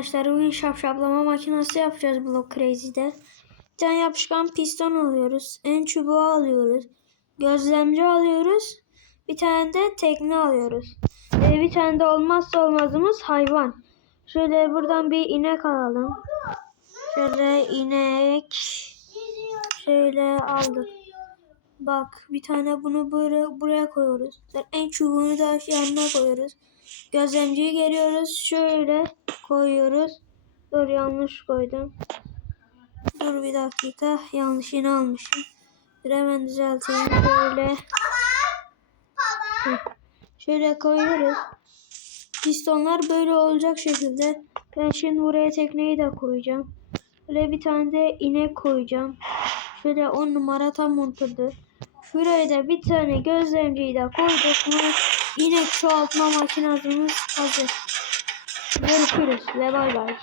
Arkadaşlar bugün şapşaplama makinesi yapacağız Block Crazy'de. Bir tane yapışkan piston alıyoruz. En çubuğu alıyoruz. Gözlemci alıyoruz. Bir tane de tekne alıyoruz. Bir tane de olmazsa olmazımız hayvan. Şöyle buradan bir inek alalım. Şöyle inek. Şöyle aldık. Bak bir tane bunu buraya koyuyoruz. En çubuğunu da yanına koyuyoruz. Gözlemciyi geliyoruz. Şöyle koyuyoruz. Dur yanlış koydum. Dur bir dakika. Yanlışını almışım. Dur hemen düzelteyim. Şöyle. Şöyle koyuyoruz. Pistonlar böyle olacak şekilde. Ben şimdi buraya tekneyi de koyacağım. Böyle bir tane de inek koyacağım. Şöyle 10 numara tam oturdu. Şuraya da bir tane gözlemciyi de koyduk mu inek çoğaltma makinamız hazır. Görüşürüz ve bay bay.